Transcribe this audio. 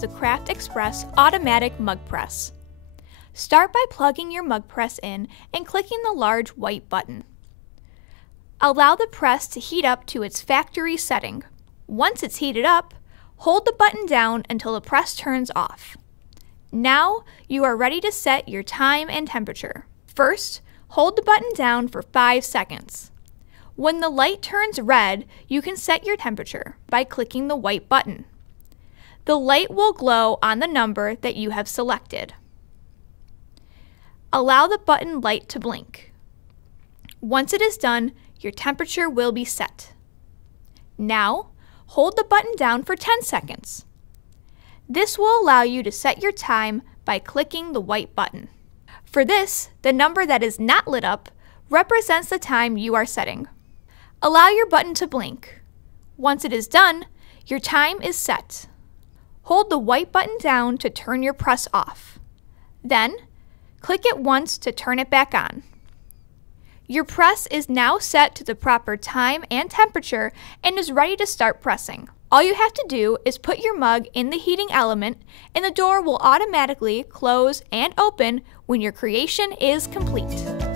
the Craft Express Automatic Mug Press. Start by plugging your mug press in and clicking the large white button. Allow the press to heat up to its factory setting. Once it's heated up, hold the button down until the press turns off. Now you are ready to set your time and temperature. First, hold the button down for 5 seconds. When the light turns red, you can set your temperature by clicking the white button. The light will glow on the number that you have selected. Allow the button light to blink. Once it is done, your temperature will be set. Now, hold the button down for 10 seconds. This will allow you to set your time by clicking the white button. For this, the number that is not lit up represents the time you are setting. Allow your button to blink. Once it is done, your time is set. Hold the white button down to turn your press off. Then, click it once to turn it back on. Your press is now set to the proper time and temperature and is ready to start pressing. All you have to do is put your mug in the heating element and the door will automatically close and open when your creation is complete.